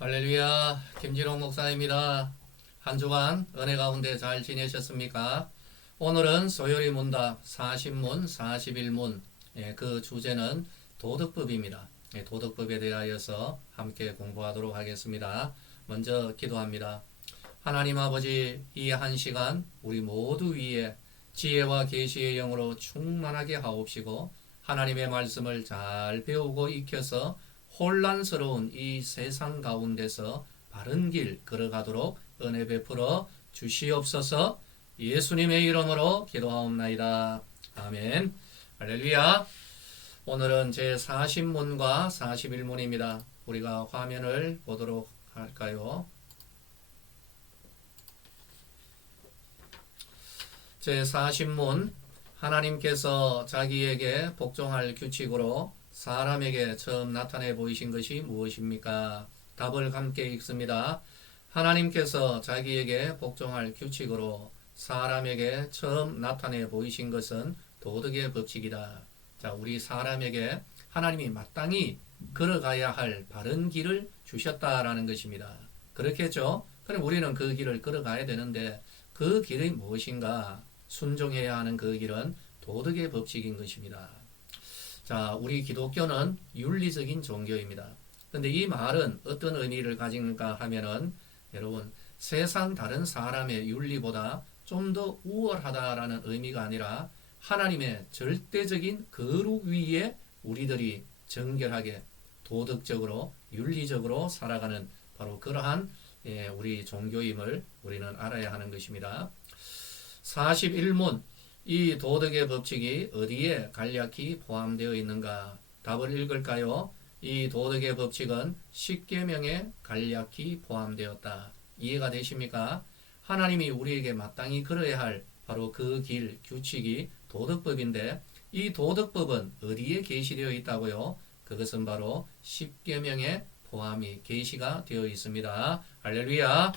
할렐루야, 김진홍 목사입니다. 한 주간 은혜 가운데 잘 지내셨습니까? 오늘은 소요리 문답 40문, 41문, 그 주제는 도덕법입니다. 도덕법에 대하여서 함께 공부하도록 하겠습니다. 먼저 기도합니다. 하나님 아버지, 이 한 시간 우리 모두 위에 지혜와 계시의 영으로 충만하게 하옵시고 하나님의 말씀을 잘 배우고 익혀서 혼란스러운 이 세상 가운데서 바른 길 걸어가도록 은혜 베풀어 주시옵소서. 예수님의 이름으로 기도하옵나이다. 아멘. 할렐루야. 오늘은 제 40문과 41문입니다. 우리가 화면을 보도록 할까요? 제 40문, 하나님께서 자기에게 복종할 규칙으로 사람에게 처음 나타내 보이신 것이 무엇입니까? 답을 함께 읽습니다. 하나님께서 자기에게 복종할 규칙으로 사람에게 처음 나타내 보이신 것은 도덕의 법칙이다. 자, 우리 사람에게 하나님이 마땅히 걸어가야 할 바른 길을 주셨다라는 것입니다. 그렇겠죠? 그럼 우리는 그 길을 걸어가야 되는데 그 길이 무엇인가? 순종해야 하는 그 길은 도덕의 법칙인 것입니다. 자, 우리 기독교는 윤리적인 종교입니다. 근데 이 말은 어떤 의미를 가진가 하면은 여러분 세상 다른 사람의 윤리보다 좀 더 우월하다라는 의미가 아니라 하나님의 절대적인 거룩 위에 우리들이 정결하게 도덕적으로 윤리적으로 살아가는 바로 그러한 우리 종교임을 우리는 알아야 하는 것입니다. 41문 이 도덕의 법칙이 어디에 간략히 포함되어 있는가? 답을 읽을까요? 이 도덕의 법칙은 십계명에 간략히 포함되었다. 이해가 되십니까? 하나님이 우리에게 마땅히 걸어야 할 바로 그 길, 규칙이 도덕법인데 이 도덕법은 어디에 계시되어 있다고요? 그것은 바로 십계명에 포함이 계시가 되어 있습니다. 할렐루야.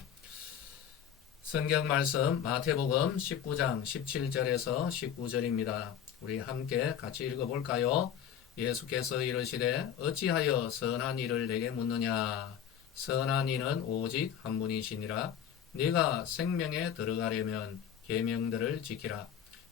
성경 말씀 마태복음 19장 17절에서 19절입니다. 우리 함께 같이 읽어볼까요? 예수께서 이르시되 어찌하여 선한 일을 내게 묻느냐? 선한 이는 오직 한 분이시니라. 네가 생명에 들어가려면 계명들을 지키라.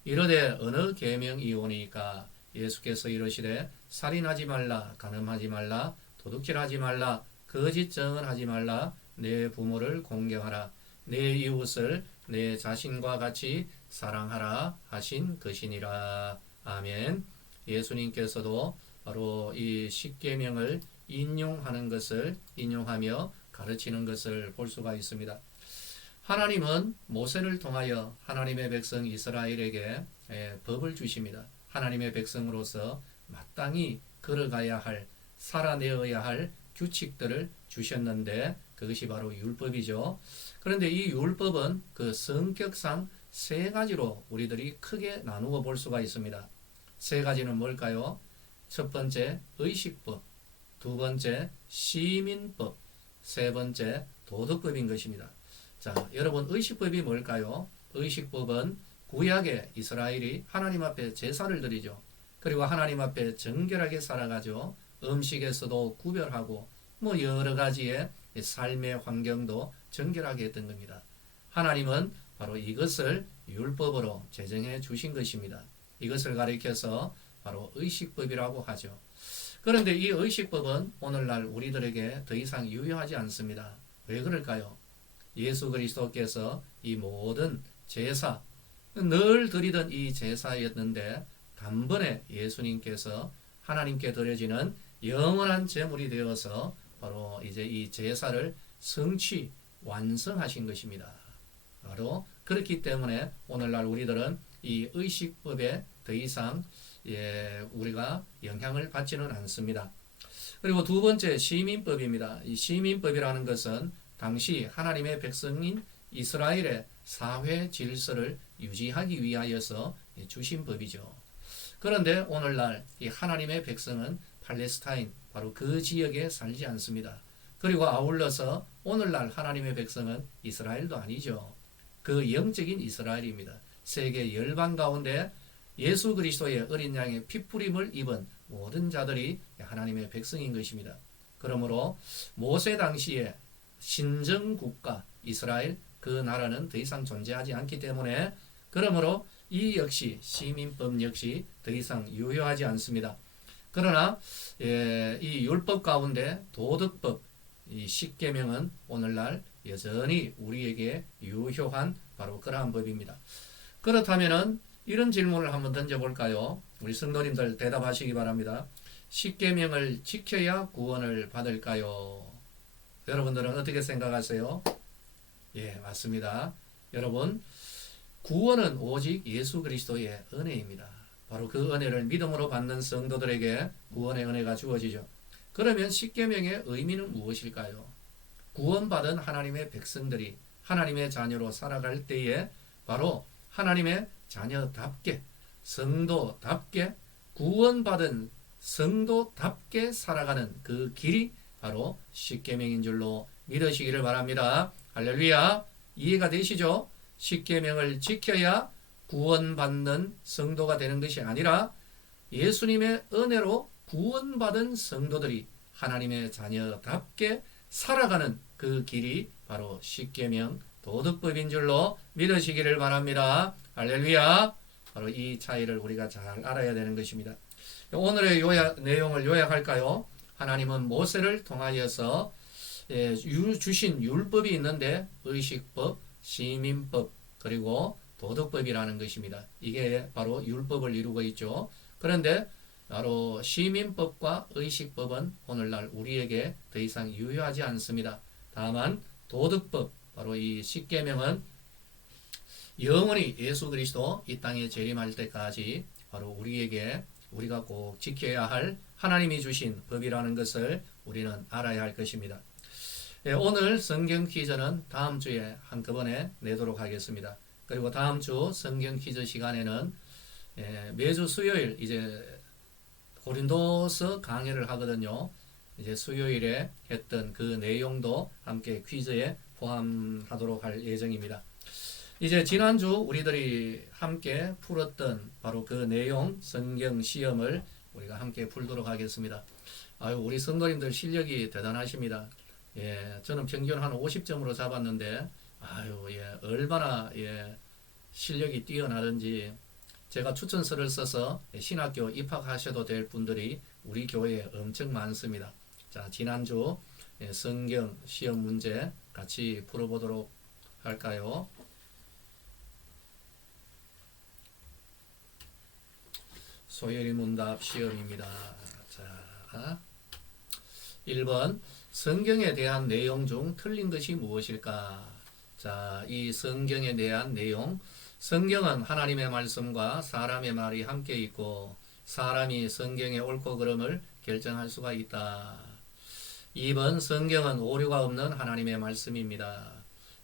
이르되 어느 계명이오니까? 예수께서 이르시되 살인하지 말라, 간음하지 말라, 도둑질하지 말라, 거짓 증언하지 말라, 내 부모를 공경하라. 내 이웃을 내 자신과 같이 사랑하라 하신 것이니라. 아멘. 예수님께서도 바로 이 십계명을 인용하며 가르치는 것을 볼 수가 있습니다. 하나님은 모세를 통하여 하나님의 백성 이스라엘에게 법을 주십니다. 하나님의 백성으로서 마땅히 걸어가야 할, 살아내어야 할 규칙들을 주셨는데 그것이 바로 율법이죠. 그런데 이 율법은 그 성격상 세 가지로 우리들이 크게 나누어 볼 수가 있습니다. 세 가지는 뭘까요? 첫 번째 의식법, 두 번째 시민법, 세 번째 도덕법인 것입니다. 자, 여러분 의식법이 뭘까요? 의식법은 구약의 이스라엘이 하나님 앞에 제사를 드리죠. 그리고 하나님 앞에 정결하게 살아가죠. 음식에서도 구별하고 뭐 여러 가지의 삶의 환경도 정결하게 했던 겁니다. 하나님은 바로 이것을 율법으로 제정해 주신 것입니다. 이것을 가리켜서 바로 의식법이라고 하죠. 그런데 이 의식법은 오늘날 우리들에게 더 이상 유효하지 않습니다. 왜 그럴까요? 예수 그리스도께서 이 모든 제사, 늘 드리던 이 제사였는데 단번에 예수님께서 하나님께 드려지는 영원한 제물이 되어서 바로 이제 이 제사를 성취, 완성하신 것입니다. 바로 그렇기 때문에 오늘날 우리들은 이 의식법에 더 이상 우리가 영향을 받지는 않습니다. 그리고 두 번째 시민법입니다. 이 시민법이라는 것은 당시 하나님의 백성인 이스라엘의 사회 질서를 유지하기 위하여서 주신 법이죠. 그런데 오늘날 이 하나님의 백성은 팔레스타인, 바로 그 지역에 살지 않습니다. 그리고 아울러서 오늘날 하나님의 백성은 이스라엘도 아니죠. 그 영적인 이스라엘입니다. 세계 열방 가운데 예수 그리스도의 어린 양의 피뿌림을 입은 모든 자들이 하나님의 백성인 것입니다. 그러므로 모세 당시에 신정국가 이스라엘 그 나라는 더 이상 존재하지 않기 때문에 그러므로 이 역시 시민법 역시 더 이상 유효하지 않습니다. 그러나 이 율법 가운데 도덕법 이 십계명은 오늘날 여전히 우리에게 유효한 바로 그러한 법입니다. 그렇다면은 이런 질문을 한번 던져볼까요? 우리 성도님들 대답하시기 바랍니다. 십계명을 지켜야 구원을 받을까요? 여러분들은 어떻게 생각하세요? 예, 맞습니다. 여러분, 구원은 오직 예수 그리스도의 은혜입니다. 바로 그 은혜를 믿음으로 받는 성도들에게 구원의 은혜가 주어지죠. 그러면 십계명의 의미는 무엇일까요? 구원받은 하나님의 백성들이 하나님의 자녀로 살아갈 때에 바로 하나님의 자녀답게 성도답게 구원받은 성도답게 살아가는 그 길이 바로 십계명인 줄로 믿으시기를 바랍니다. 할렐루야. 이해가 되시죠? 십계명을 지켜야 구원받는 성도가 되는 것이 아니라 예수님의 은혜로 구원받은 성도들이 하나님의 자녀답게 살아가는 그 길이 바로 십계명 도덕법인 줄로 믿으시기를 바랍니다. 할렐루야. 바로 이 차이를 우리가 잘 알아야 되는 것입니다. 오늘의 내용을 요약할까요? 하나님은 모세를 통하여서 주신 율법이 있는데 의식법, 시민법, 그리고 도덕법이라는 것입니다. 이게 바로 율법을 이루고 있죠. 그런데 바로 시민법과 의식법은 오늘날 우리에게 더 이상 유효하지 않습니다. 다만 도덕법, 바로 이 십계명은 영원히 예수 그리스도 이 땅에 재림할 때까지 바로 우리가 꼭 지켜야 할 하나님이 주신 법이라는 것을 우리는 알아야 할 것입니다. 오늘 성경 퀴즈는 다음 주에 한꺼번에 내도록 하겠습니다. 그리고 다음 주 성경 퀴즈 시간에는 매주 수요일 이제 고린도서 강해를 하거든요. 이제 수요일에 했던 그 내용도 함께 퀴즈에 포함하도록 할 예정입니다. 이제 지난주 우리들이 함께 풀었던 바로 그 내용 성경 시험을 우리가 함께 풀도록 하겠습니다. 아유, 우리 성도님들 실력이 대단하십니다. 예, 저는 평균 한 50점으로 잡았는데 아유, 예, 얼마나 실력이 뛰어나든지 제가 추천서를 써서 신학교 입학하셔도 될 분들이 우리 교회에 엄청 많습니다. 자, 지난주 성경 시험 문제 같이 풀어보도록 할까요? 소열이 문답 시험입니다. 자, 1번 성경에 대한 내용 중 틀린 것이 무엇일까? 자, 이 성경에 대한 내용 성경은 하나님의 말씀과 사람의 말이 함께 있고 사람이 성경의 옳고 그름을 결정할 수가 있다. 2번 성경은 오류가 없는 하나님의 말씀입니다.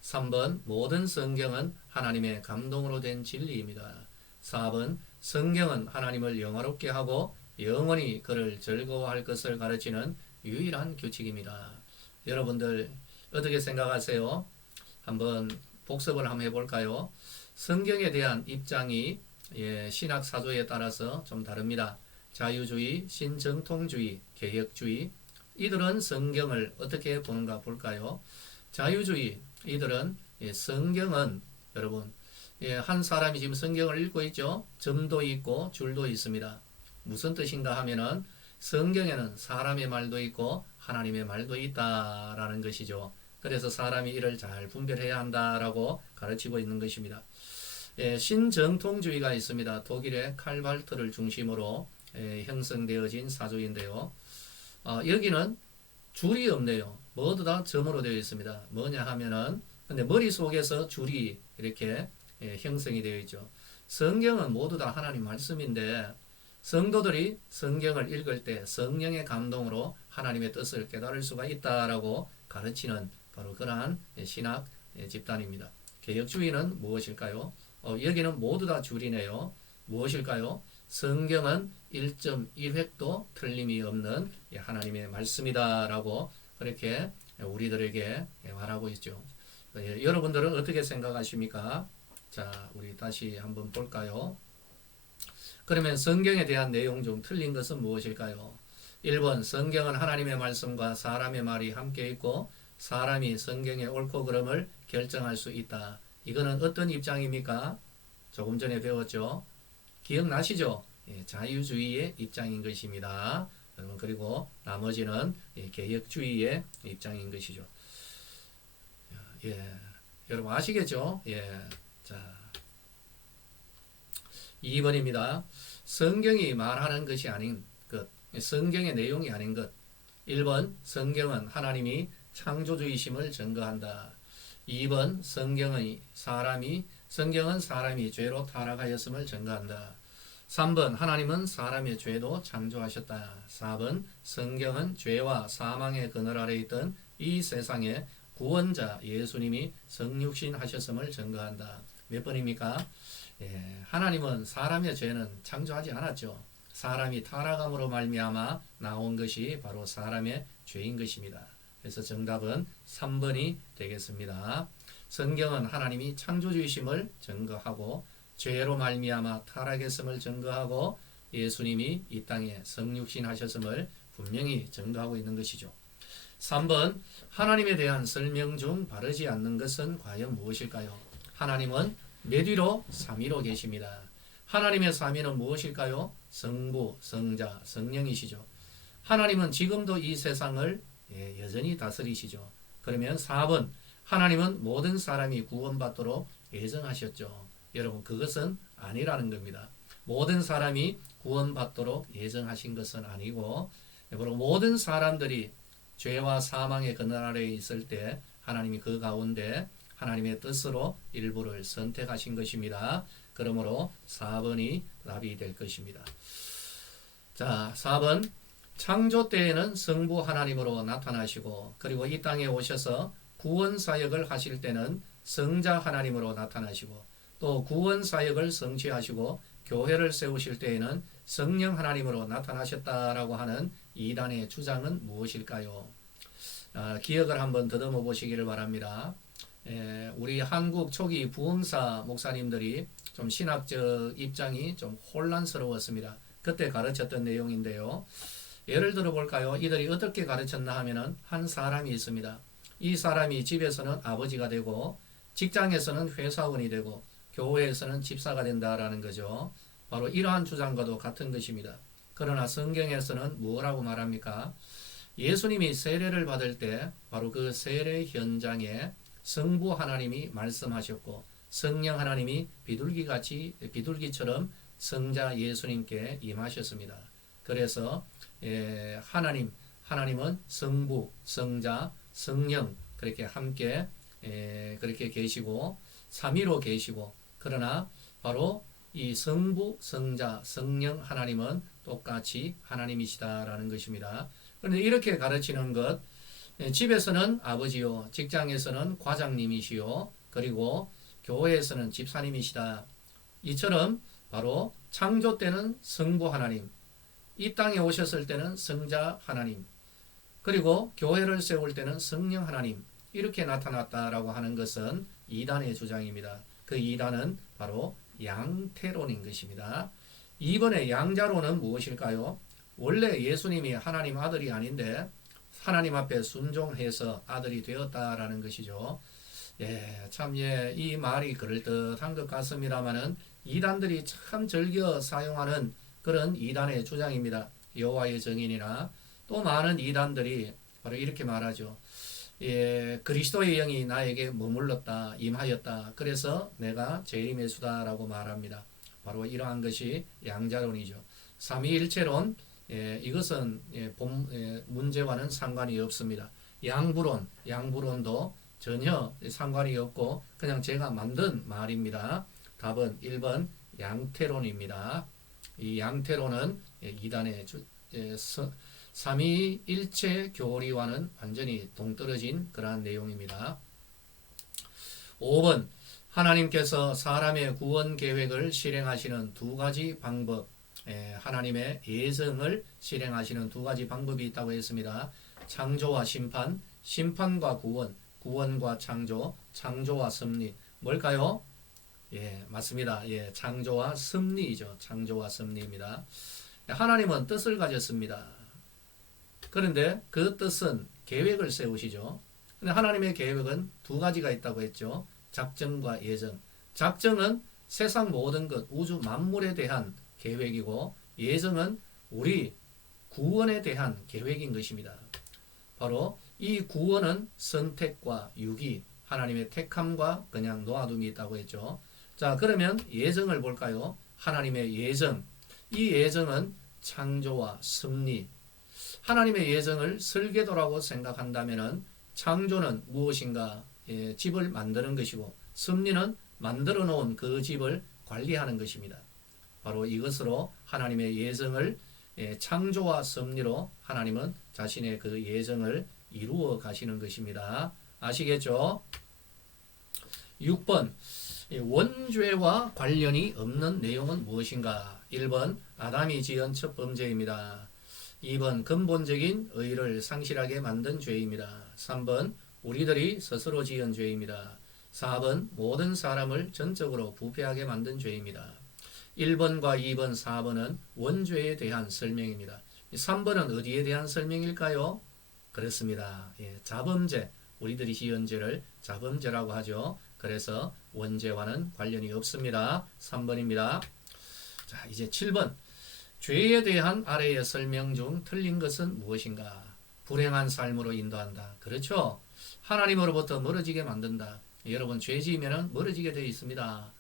3번 모든 성경은 하나님의 감동으로 된 진리입니다. 4번 성경은 하나님을 영화롭게 하고 영원히 그를 즐거워할 것을 가르치는 유일한 규칙입니다. 여러분들 어떻게 생각하세요? 한번 복습을 한번 해볼까요? 성경에 대한 입장이 신학 사조에 따라서 좀 다릅니다. 자유주의, 신정통주의, 개혁주의 이들은 성경을 어떻게 보는가 볼까요? 자유주의 이들은 성경은 여러분 한 사람이 지금 성경을 읽고 있죠. 점도 있고 줄도 있습니다. 무슨 뜻인가 하면은 성경에는 사람의 말도 있고 하나님의 말도 있다라는 것이죠. 그래서 사람이 이를 잘 분별해야 한다라고 가르치고 있는 것입니다. 신정통주의가 있습니다. 독일의 칼발트를 중심으로 형성되어진 사조인데요. 여기는 줄이 없네요. 모두 다 점으로 되어 있습니다. 뭐냐 하면은 근데 머릿속에서 줄이 이렇게 형성이 되어 있죠. 성경은 모두 다 하나님 말씀인데 성도들이 성경을 읽을 때 성령의 감동으로 하나님의 뜻을 깨달을 수가 있다라고 가르치는 바로 그러한 신학 집단입니다. 개혁주의는 무엇일까요? 여기는 모두 다 줄이네요. 무엇일까요? 성경은 1.1획도 틀림이 없는 하나님의 말씀이다라고 그렇게 우리들에게 말하고 있죠. 여러분들은 어떻게 생각하십니까? 자, 우리 다시 한번 볼까요? 그러면 성경에 대한 내용 중 틀린 것은 무엇일까요? 1번 성경은 하나님의 말씀과 사람의 말이 함께 있고 사람이 성경의 옳고 그름을 결정할 수 있다. 이거는 어떤 입장입니까? 조금 전에 배웠죠. 기억나시죠? 예, 자유주의의 입장인 것입니다. 여러분 그리고 나머지는 개혁주의의 입장인 것이죠. 예, 여러분 아시겠죠? 예, 자 2번입니다. 성경이 말하는 것이 아닌 것, 성경의 내용이 아닌 것. 1번 성경은 하나님이 창조주이심을 증거한다. 2번 성경은 사람이 죄로 타락하였음을 증거한다. 3번 하나님은 사람의 죄도 창조하셨다. 4번 성경은 죄와 사망의 그늘 아래 있던 이 세상에 구원자 예수님이 성육신 하셨음을 증거한다. 몇 번입니까? 예, 하나님은 사람의 죄는 창조하지 않았죠. 사람이 타락함으로 말미암아 나온 것이 바로 사람의 죄인 것입니다. 그래서 정답은 3번이 되겠습니다. 성경은 하나님이 창조주이심을 증거하고 죄로 말미암아 타락했음을 증거하고 예수님이 이 땅에 성육신 하셨음을 분명히 증거하고 있는 것이죠. 3번 하나님에 대한 설명 중 바르지 않는 것은 과연 무엇일까요? 하나님은 몇 위로? 3위로 계십니다. 하나님의 3위는 무엇일까요? 성부, 성자, 성령이시죠. 하나님은 지금도 이 세상을 여전히 다스리시죠. 그러면 4번 하나님은 모든 사람이 구원받도록 예정하셨죠. 여러분 그것은 아니라는 겁니다. 모든 사람이 구원받도록 예정하신 것은 아니고 모든 사람들이 죄와 사망의 그늘 아래에 있을 때 하나님이 그 가운데 하나님의 뜻으로 일부를 선택하신 것입니다. 그러므로 4번이 답이 될 것입니다. 자, 4번 창조 때에는 성부 하나님으로 나타나시고 그리고 이 땅에 오셔서 구원 사역을 하실 때는 성자 하나님으로 나타나시고 또 구원 사역을 성취하시고 교회를 세우실 때에는 성령 하나님으로 나타나셨다라고 하는 이단의 주장은 무엇일까요? 기억을 한번 더듬어 보시기를 바랍니다. 우리 한국 초기 부흥사 목사님들이 좀 신학적 입장이 좀 혼란스러웠습니다. 그때 가르쳤던 내용인데요. 예를 들어 볼까요? 이들이 어떻게 가르쳤나 하면은 한 사람이 있습니다. 이 사람이 집에서는 아버지가 되고 직장에서는 회사원이 되고 교회에서는 집사가 된다라는 거죠. 바로 이러한 주장과도 같은 것입니다. 그러나 성경에서는 뭐라고 말합니까? 예수님이 세례를 받을 때 바로 그 세례 현장에 성부 하나님이 말씀하셨고 성령 하나님이 비둘기처럼 성자 예수님께 임하셨습니다. 그래서 하나님은 성부, 성자, 성령 그렇게 함께 그렇게 계시고 삼위로 계시고 그러나 바로 이 성부, 성자, 성령 하나님은 똑같이 하나님이시다라는 것입니다. 그런데 이렇게 가르치는 것 집에서는 아버지요, 직장에서는 과장님이시요, 그리고 교회에서는 집사님이시다. 이처럼 바로 창조 때는 성부 하나님, 이 땅에 오셨을 때는 성자 하나님, 그리고 교회를 세울 때는 성령 하나님 이렇게 나타났다라고 하는 것은 이단의 주장입니다. 그 이단은 바로 양태론인 것입니다. 이번에 양자론은 무엇일까요? 원래 예수님이 하나님 아들이 아닌데 하나님 앞에 순종해서 아들이 되었다라는 것이죠. 이 말이 그럴듯한 것 같습니다만은 이단들이 참 즐겨 사용하는 그런 이단의 주장입니다. 여호와의 증인이나 또 많은 이단들이 바로 이렇게 말하죠. 그리스도의 영이 나에게 머물렀다, 임하였다. 그래서 내가 재림의 수다라고 말합니다. 바로 이러한 것이 양자론이죠. 삼위일체론, 이것은 문제와는 상관이 없습니다. 양부론도 전혀 상관이 없고 그냥 제가 만든 말입니다. 답은 1번 양태론입니다. 이 양태론은 이단의 삼위일체 교리와는 완전히 동떨어진 그러한 내용입니다. 5번 하나님께서 사람의 구원 계획을 실행하시는 두 가지 방법, 하나님의 예정을 실행하시는 두 가지 방법이 있다고 했습니다. 창조와 심판, 심판과 구원, 구원과 창조, 창조와 섭리. 뭘까요? 맞습니다. 창조와 섭리이죠. 창조와 섭리입니다. 하나님은 뜻을 가졌습니다. 그런데 그 뜻은 계획을 세우시죠. 근데 하나님의 계획은 두 가지가 있다고 했죠. 작정과 예정. 작정은 세상 모든 것, 우주 만물에 대한 계획이고, 예정은 우리 구원에 대한 계획인 것입니다. 바로 이 구원은 선택과 유기, 하나님의 택함과 그냥 놓아둠이 있다고 했죠. 자, 그러면 예정을 볼까요? 하나님의 예정. 이 예정은 창조와 섭리. 하나님의 예정을 설계도라고 생각한다면 창조는 무엇인가? 집을 만드는 것이고, 섭리는 만들어 놓은 그 집을 관리하는 것입니다. 바로 이것으로 하나님의 예정을 창조와 섭리로 하나님은 자신의 그 예정을 이루어 가시는 것입니다. 아시겠죠? 6번 원죄와 관련이 없는 내용은 무엇인가? 1번 아담이 지은 첫 범죄입니다. 2번 근본적인 의를 상실하게 만든 죄입니다. 3번 우리들이 스스로 지은 죄입니다. 4번 모든 사람을 전적으로 부패하게 만든 죄입니다. 1번과 2번, 4번은 원죄에 대한 설명입니다. 3번은 어디에 대한 설명일까요? 그렇습니다. 자범죄, 우리들이 지은 죄를 자범죄라고 하죠. 그래서 원죄와는 관련이 없습니다. 3번입니다. 자, 이제 7번. 죄에 대한 아래의 설명 중 틀린 것은 무엇인가? 불행한 삶으로 인도한다. 그렇죠? 하나님으로부터 멀어지게 만든다. 여러분, 죄 지으면 멀어지게 되어 있습니다.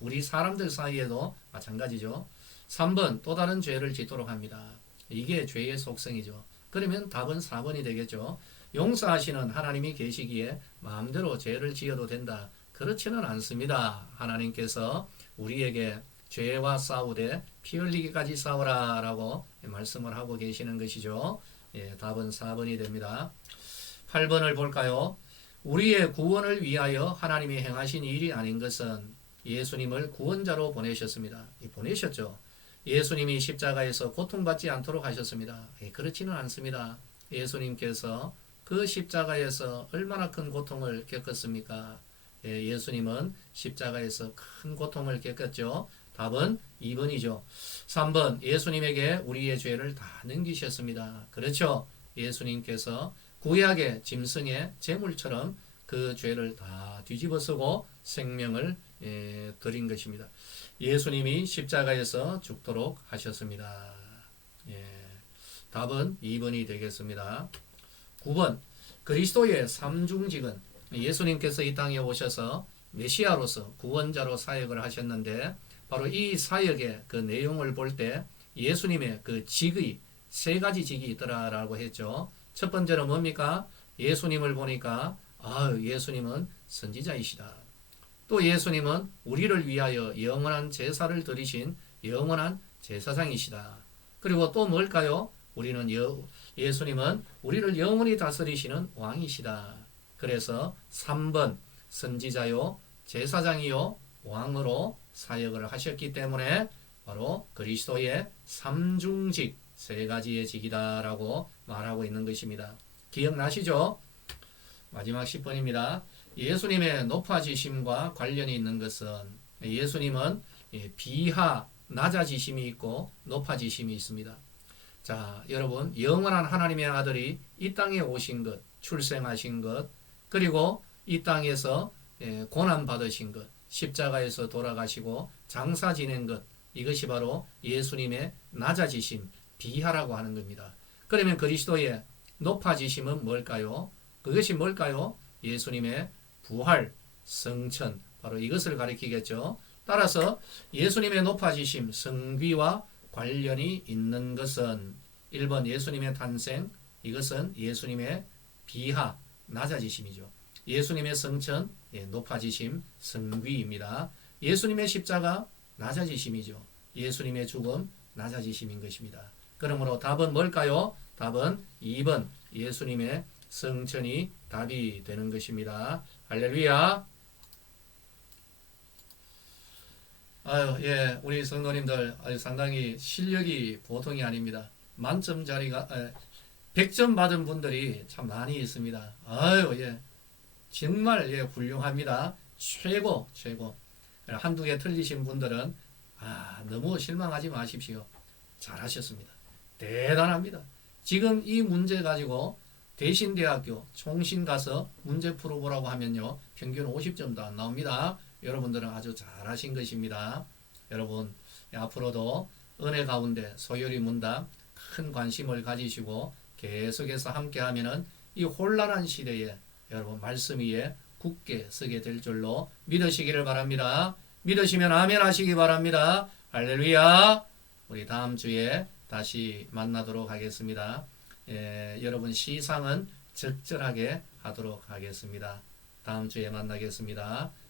우리 사람들 사이에도 마찬가지죠. 3번, 또 다른 죄를 짓도록 합니다. 이게 죄의 속성이죠. 그러면 답은 4번이 되겠죠. 용서하시는 하나님이 계시기에 마음대로 죄를 지어도 된다. 그렇지는 않습니다. 하나님께서 우리에게 죄와 싸우되 피 흘리기까지 싸우라 라고 말씀을 하고 계시는 것이죠. 답은 4번이 됩니다. 8번을 볼까요? 우리의 구원을 위하여 하나님이 행하신 일이 아닌 것은 예수님을 구원자로 보내셨습니다. 보내셨죠. 예수님이 십자가에서 고통받지 않도록 하셨습니다. 그렇지는 않습니다. 예수님께서 그 십자가에서 얼마나 큰 고통을 겪었습니까? 예수님은 십자가에서 큰 고통을 겪었죠. 답은 2번이죠. 3번 예수님에게 우리의 죄를 다 넘기셨습니다. 그렇죠. 예수님께서 구약의 짐승의 제물처럼 그 죄를 다 뒤집어쓰고 생명을 드린 것입니다. 예수님이 십자가에서 죽도록 하셨습니다. 답은 2번이 되겠습니다. 9번 그리스도의 삼중직은 예수님께서 이 땅에 오셔서 메시아로서 구원자로 사역을 하셨는데 바로 이 사역의 그 내용을 볼 때 예수님의 그 직의 세 가지 직이 있더라라고 했죠. 첫 번째는 뭡니까? 예수님을 보니까 예수님은 선지자이시다. 또 예수님은 우리를 위하여 영원한 제사를 드리신 영원한 제사장이시다. 그리고 또 뭘까요? 예수님은 우리를 영원히 다스리시는 왕이시다. 그래서 3번 선지자요, 제사장이요, 왕으로 사역을 하셨기 때문에 바로 그리스도의 삼중직 세 가지의 직이다라고 말하고 있는 것입니다. 기억나시죠? 마지막 10번입니다. 예수님의 높아지심과 관련이 있는 것은 예수님은 비하, 낮아지심이 있고 높아지심이 있습니다. 자, 여러분, 영원한 하나님의 아들이 이 땅에 오신 것, 출생하신 것, 그리고 이 땅에서 고난받으신 것, 십자가에서 돌아가시고 장사 지낸 것, 이것이 바로 예수님의 낮아지심, 비하라고 하는 겁니다. 그러면 그리스도의 높아지심은 뭘까요? 그것이 뭘까요? 예수님의 부활, 성천, 바로 이것을 가리키겠죠. 따라서 예수님의 높아지심, 성귀와 관련이 있는 것은 1번 예수님의 탄생, 이것은 예수님의 비하, 낮아지심이죠. 예수님의 성천, 높아지심, 성귀입니다. 예수님의 십자가, 낮아지심이죠. 예수님의 죽음, 낮아지심인 것입니다. 그러므로 답은 뭘까요? 답은 2번 예수님의 성천이 답이 되는 것입니다. 할렐루야. 우리 성도님들 상당히 실력이 보통이 아닙니다. 만점 자리가 100점 받은 분들이 참 많이 있습니다. 정말 훌륭합니다. 최고. 한두 개 틀리신 분들은 너무 실망하지 마십시오. 잘하셨습니다. 대단합니다. 지금 이 문제 가지고 대신대학교 총신 가서 문제 풀어보라고 하면요, 평균 50점도 안 나옵니다. 여러분들은 아주 잘하신 것입니다. 여러분, 앞으로도 은혜 가운데 소요리 문답 큰 관심을 가지시고 계속해서 함께하면은 이 혼란한 시대에 여러분 말씀 위에 굳게 서게 될 줄로 믿으시기를 바랍니다. 믿으시면 아멘 하시기 바랍니다. 할렐루야. 우리 다음 주에 다시 만나도록 하겠습니다. 여러분 시상은 적절하게 하도록 하겠습니다. 다음 주에 만나겠습니다.